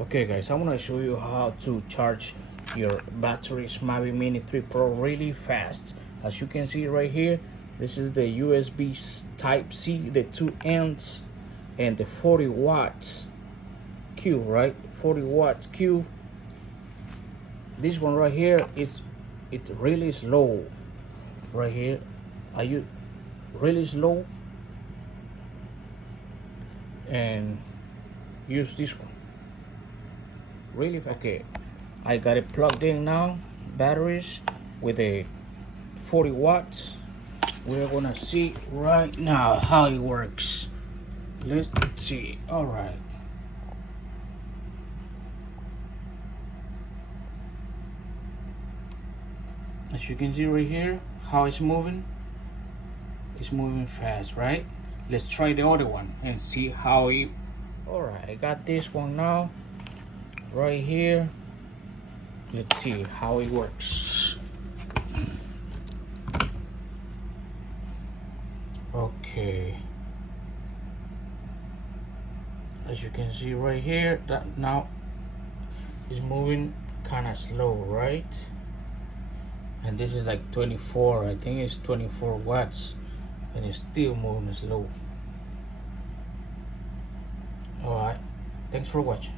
Okay guys, I'm gonna show you how to charge your batteries Mavic Mini 3 Pro really fast. As you can see right here, this is the USB type C, the 2 amps and the 40 watts Q, right? 40 watts Q. This one right here is really slow right here. Are you really slow? And use this one really fast. Okay, I got it plugged in now, batteries with a 40 watts. We're gonna see right now how it works. Let's see. All right, as you can see right here how it's moving fast, right? Let's try the other one and see how it. All right, I got this one now right here. Let's see how it works. Okay, as you can see right here, that now is moving kind of slow, right? And this is like 24, I think it's 24 watts, and it's still moving slow. All right, thanks for watching.